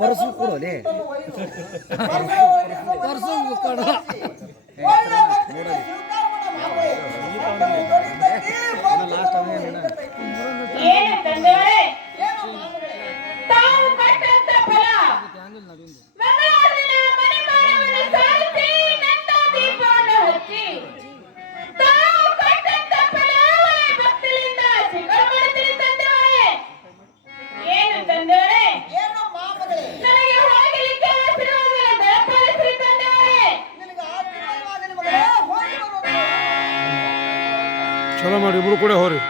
परसू ಕೊಡೋಲೆ परसू ಕೊಡ ಏನು ತಂದೆಯವರೇ ತಾವು ಕಟ್ಟಂತ ಫಲ ಮಂಗಳವಾರನ ಮನೆ ಮಾರವನ್ನು ಸಾರಿಸಿ ನಂತ ದೀಪವನ್ನು ಹಚ್ಚಿ ತಾವು ಕಟ್ಟಂತ ಫಲ ಭಕ್ತಿಯಿಂದ ಸ್ವೀಕಾರ ಮಾಡುತ್ತೀರಿ ತಂದೆಯವರೇ. ಏನು ತಂದೆಯವರೇ ಏನು ಮಾಮಗಳೇ ನನಗೆ ಹೋಗಲಿಕ್ಕೆ ಆಶೀರ್ವಾದವನ್ನು ದಯಪಾಲಿಸಿರಿ ತಂದೆಯವರೇ. ನಿನಗೆ ಆಶೀರ್ವಾದವಾಗಲಿ ಮಗಳೇ, ಹೋಗಿ ಬರೋಣ. ಚಲೋ ಮಾಡಿ ಇಬ್ರು ಕೂಡ ಹೋರಿ.